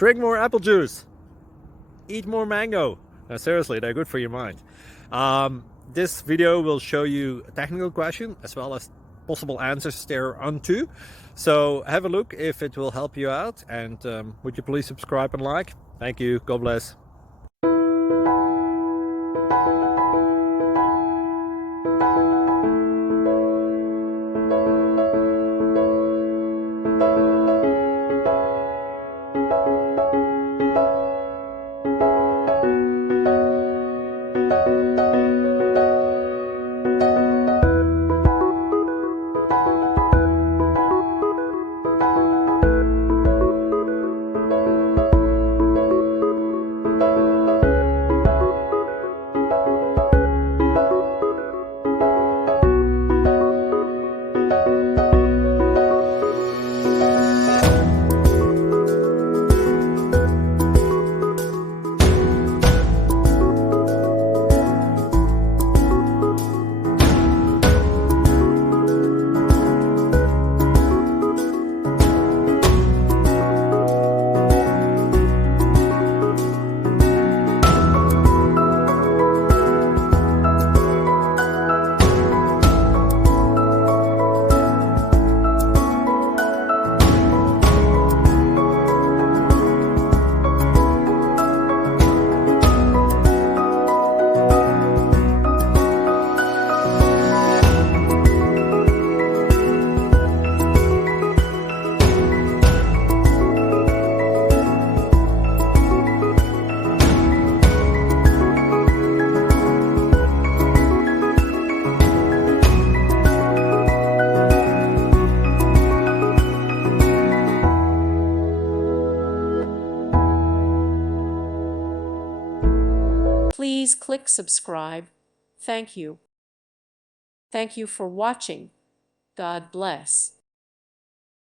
Drink more apple juice. Eat more mango. No, seriously, they're good for your mind. This video will show you a technical question as well as possible answers thereunto. So have a look if it will help you out, and would you please subscribe and like? Thank you. God bless. Please click subscribe. Thank you. Thank you for watching. God bless.